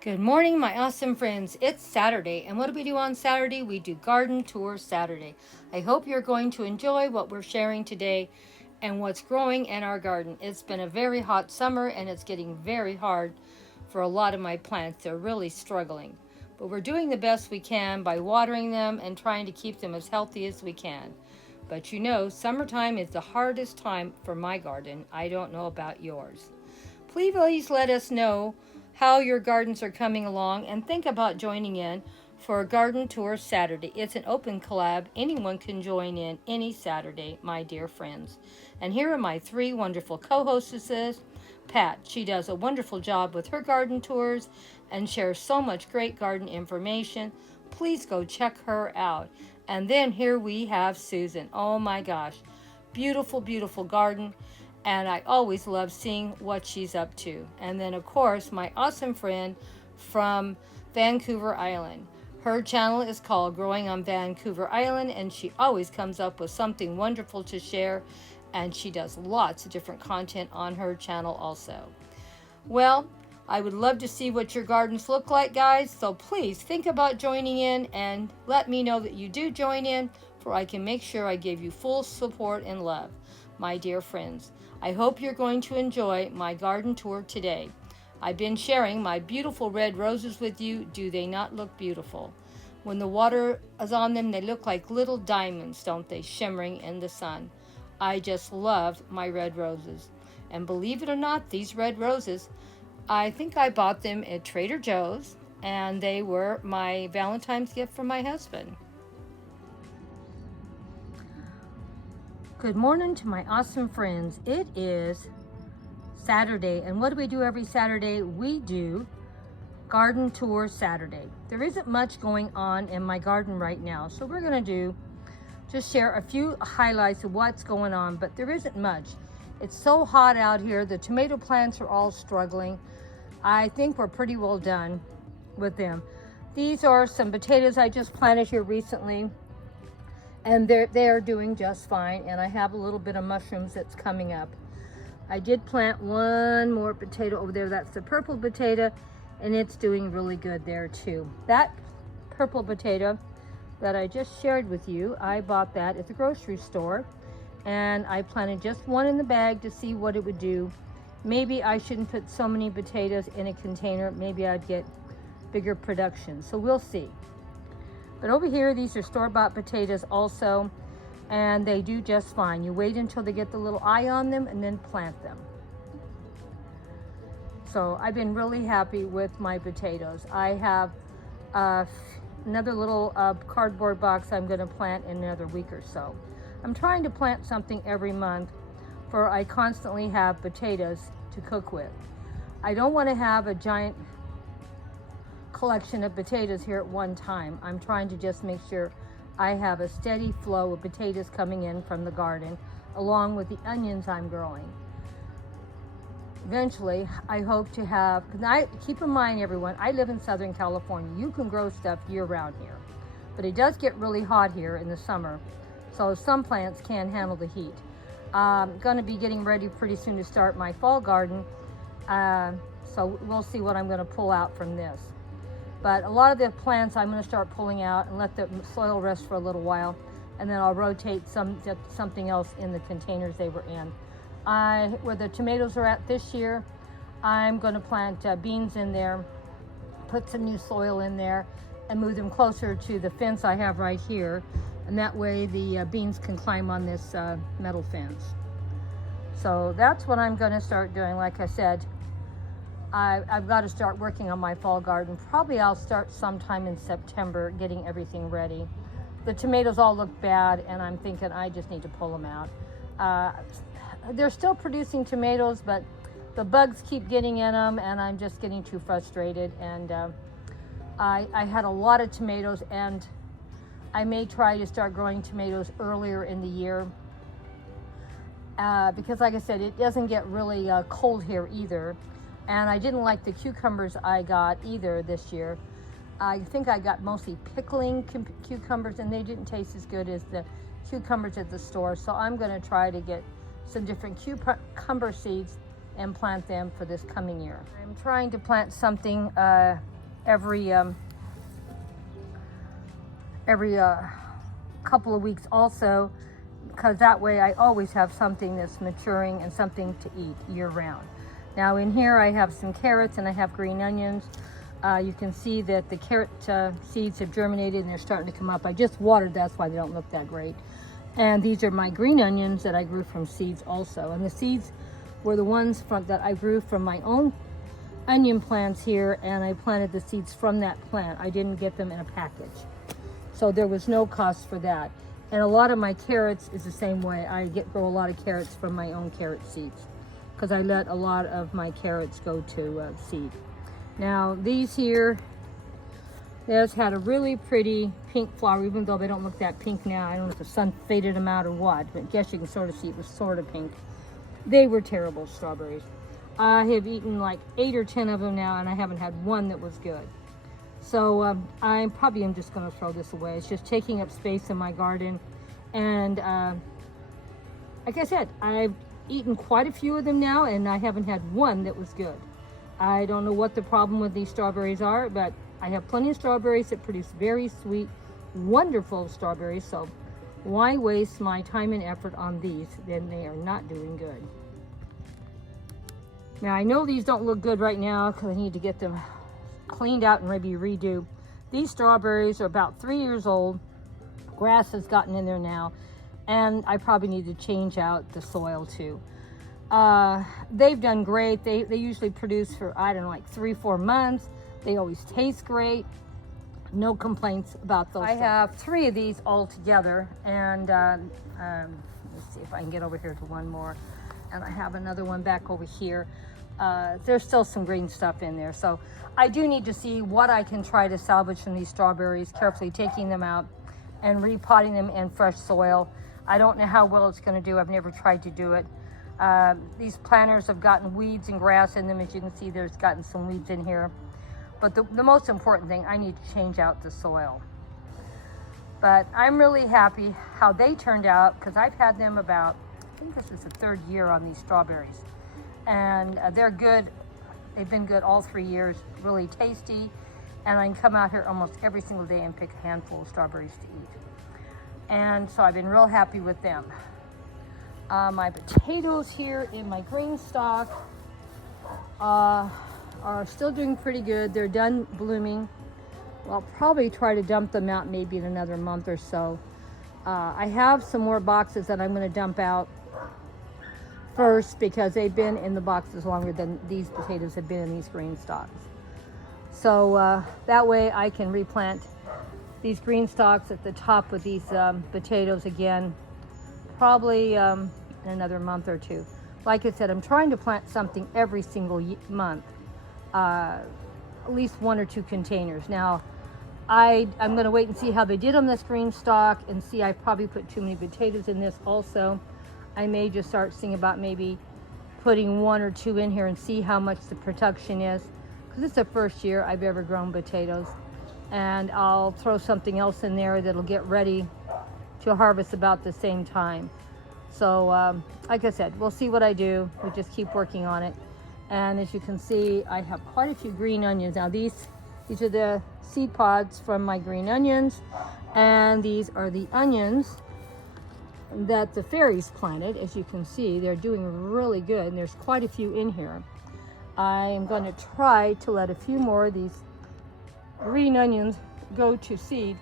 Good morning, my awesome friends. It's Saturday, and what do we do on Saturday? We do Garden Tour Saturday. I hope you're going to enjoy what we're sharing today and what's growing in our garden. It's been a very hot summer, and it's getting very hard for a lot of my plants. They're really struggling. But we're doing the best we can by watering them and trying to keep them as healthy as we can. But you know, summertime is the hardest time for my garden. I don't know about yours. Please let us know how your gardens are coming along and think about joining in for a garden tour Saturday. It's an open collab. Anyone can join in any Saturday, my dear friends. And here are my three wonderful co-hostesses. Pat, she does a wonderful job with her garden tours and shares so much great garden information. Please go check her out. And then here we have Susan. Oh my gosh, beautiful, beautiful garden. And I always love seeing what she's up to. And then, of course, my awesome friend from Vancouver Island. Her channel is called Growing on Vancouver Island, and she always comes up with something wonderful to share. And she does lots of different content on her channel also. Well, I would love to see what your gardens look like, guys. So please think about joining in and let me know that you do join in, for I can make sure I give you full support and love, my dear friends. I hope you're going to enjoy my garden tour today. I've been sharing my beautiful red roses with you. Do they not look beautiful? When the water is on them, they look like little diamonds, don't they, shimmering in the sun. I just love my red roses. And believe it or not, these red roses, I think I bought them at Trader Joe's, and they were my Valentine's gift from my husband. Good morning to my awesome friends. It is Saturday, and what do we do every Saturday? We do Garden Tour Saturday. There isn't much going on in my garden right now, so we're going to just share a few highlights of what's going on, but there isn't much. It's so hot out here. The tomato plants are all struggling. I think we're pretty well done with them. These are some potatoes I just planted here recently, and they're doing just fine, and I have a little bit of mushrooms that's coming up. I did plant one more potato over there. That's the purple potato, and it's doing really good there too. That purple potato that I just shared with you, I bought that at the grocery store, and I planted just one in the bag to see what it would do. Maybe I shouldn't put so many potatoes in a container. Maybe I'd get bigger production, so we'll see. But over here, these are store-bought potatoes also, and they do just fine. You wait until they get the little eye on them and then plant them. So I've been really happy with my potatoes. I have another little cardboard box I'm going to plant in another week or so. I'm trying to plant something every month, for I constantly have potatoes to cook with. I don't want to have a giant collection of potatoes here at one time. I'm trying to just make sure I have a steady flow of potatoes coming in from the garden, along with the onions I'm growing. Eventually, I hope to have, keep in mind everyone, I live in Southern California. You can grow stuff year round here, but it does get really hot here in the summer, so some plants can't handle the heat. I'm going to be getting ready pretty soon to start my fall garden, so we'll see what I'm going to pull out from this. But a lot of the plants I'm going to start pulling out and let the soil rest for a little while, and then I'll rotate something else in the containers they were in. Where the tomatoes are at this year, I'm going to plant beans in there, put some new soil in there, and move them closer to the fence I have right here. And that way the beans can climb on this metal fence. So that's what I'm going to start doing. Like I said, I've got to start working on my fall garden. Probably I'll start sometime in September, getting everything ready. The tomatoes all look bad, and I'm thinking I just need to pull them out. They're still producing tomatoes, but the bugs keep getting in them, and I'm just getting too frustrated. And I had a lot of tomatoes, and I may try to start growing tomatoes earlier in the year, because like I said, it doesn't get really cold here either. And I didn't like the cucumbers I got either this year. I think I got mostly pickling cucumbers, and they didn't taste as good as the cucumbers at the store. So I'm going to try to get some different cucumber seeds and plant them for this coming year. I'm trying to plant something every couple of weeks also, because that way I always have something that's maturing and something to eat year round. Now in here I have some carrots and I have green onions. You can see that the carrot seeds have germinated and they're starting to come up. I just watered, that's why they don't look that great. And these are my green onions that I grew from seeds also. And the seeds were the ones that I grew from my own onion plants here, and I planted the seeds from that plant. I didn't get them in a package. So there was no cost for that. And a lot of my carrots is the same way. I grow a lot of carrots from my own carrot seeds because I let a lot of my carrots go to seed. Now these here, this had a really pretty pink flower, even though they don't look that pink now. I don't know if the sun faded them out or what, but I guess you can sort of see it was sort of pink. They were terrible strawberries. I have eaten like 8 or 10 of them now, and I haven't had one that was good. So I probably am just going to throw this away. It's just taking up space in my garden. And like I said, I've eaten quite a few of them now, and I haven't had one that was good. I don't know what the problem with these strawberries are, but I have plenty of strawberries that produce very sweet, wonderful strawberries. So why waste my time and effort on these? Then they are not doing good. Now I know these don't look good right now because I need to get them cleaned out and maybe redo. These strawberries are about 3 years old. Grass has gotten in there now, and I probably need to change out the soil too. They've done great. They usually produce for, I don't know, like 3-4 months. They always taste great. No complaints about those. I have 3 of these all together, and let's see if I can get over here to one more. And I have another one back over here. There's still some green stuff in there, so I do need to see what I can try to salvage from these strawberries, carefully taking them out and repotting them in fresh soil. I don't know how well it's going to do. I've never tried to do it. These planters have gotten weeds and grass in them. As you can see, there's gotten some weeds in here. But the most important thing, I need to change out the soil. But I'm really happy how they turned out, because I've had them about, I think this is the 3rd year on these strawberries. And they're good. They've been good all 3 years, really tasty. And I can come out here almost every single day and pick a handful of strawberries to eat. And so I've been real happy with them. My potatoes here in my green stock are still doing pretty good. They're done blooming. I'll probably try to dump them out maybe in another month or so. I have some more boxes that I'm going to dump out first because they've been in the boxes longer than these potatoes have been in these green stalks. So that way I can replant these green stalks at the top of these potatoes again, probably in another month or 2. Like I said, I'm trying to plant something every single month, at least 1 or 2 containers. Now, I'm going to wait and see how they did on this green stalk and see. I probably put too many potatoes in this also. I may just start thinking about maybe putting 1 or 2 in here and see how much the production is, because it's the first year I've ever grown potatoes. And I'll throw something else in there that'll get ready to harvest about the same time. So like I said, we'll see what I do. We just keep working on it. And as you can see, I have quite a few green onions. Now these are the seed pods from my green onions, and these are the onions that the fairies planted. As you can see, they're doing really good, and there's quite a few in here. I am going to try to let a few more of these green onions go to seed,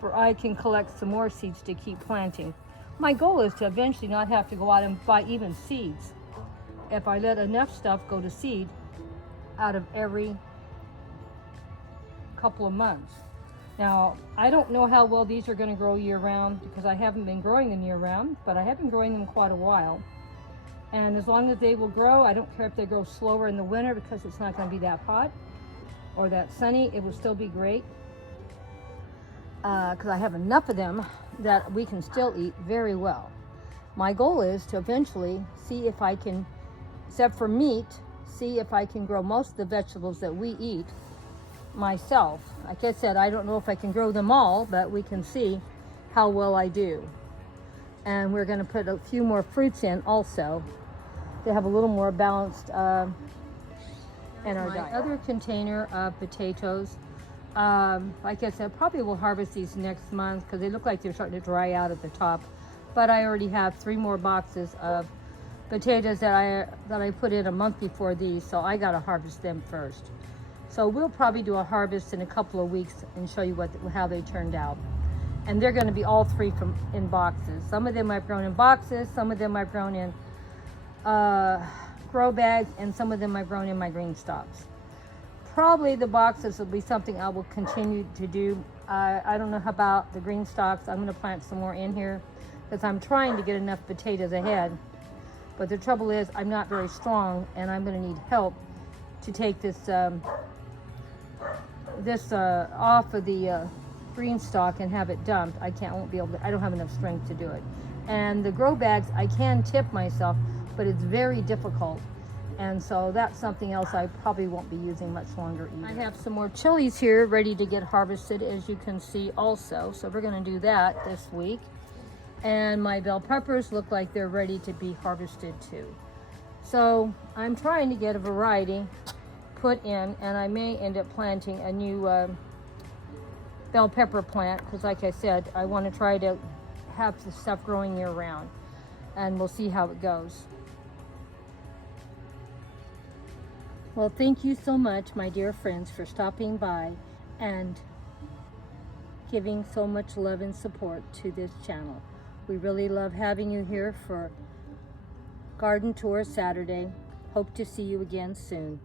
where I can collect some more seeds to keep planting. My goal is to eventually not have to go out and buy even seeds. If I let enough stuff go to seed out of every couple of months. Now, I don't know how well these are going to grow year round because I haven't been growing them year round, but I have been growing them quite a while. And as long as they will grow, I don't care if they grow slower in the winter because it's not going to be that hot or that sunny, it will still be great. Because I have enough of them that we can still eat very well. My goal is to eventually see if I can, except for meat, see if I can grow most of the vegetables that we eat myself. Like I said, I don't know if I can grow them all, but we can see how well I do. And we're going to put a few more fruits in also. they have a little more balanced in our diet. Other container of potatoes. Like I said, probably will harvest these next month because they look like they're starting to dry out at the top. But I already have 3 more boxes of potatoes that I put in a month before these, so I got to harvest them first. So we'll probably do a harvest in a couple of weeks and show you how they turned out. And they're going to be all 3 in boxes. Some of them I've grown in boxes, some of them I've grown in grow bags, and some of them I've grown in my green stalks. Probably the boxes will be something I will continue to do. I don't know about the green stalks. I'm going to plant some more in here because I'm trying to get enough potatoes ahead. But the trouble is I'm not very strong, and I'm going to need help to take this off of the green stalk and have it dumped. I don't have enough strength to do it. And the grow bags, I can tip myself, but it's very difficult. And so that's something else I probably won't be using much longer either. I have some more chilies here ready to get harvested, as you can see also. So we're going to do that this week. And my bell peppers look like they're ready to be harvested too. So I'm trying to get a variety put in, and I may end up planting a new bell pepper plant because, like I said, I want to try to have the stuff growing year round, and we'll see how it goes. Well, thank you so much, my dear friends, for stopping by and giving so much love and support to this channel. We really love having you here for Garden Tour Saturday. Hope to see you again soon.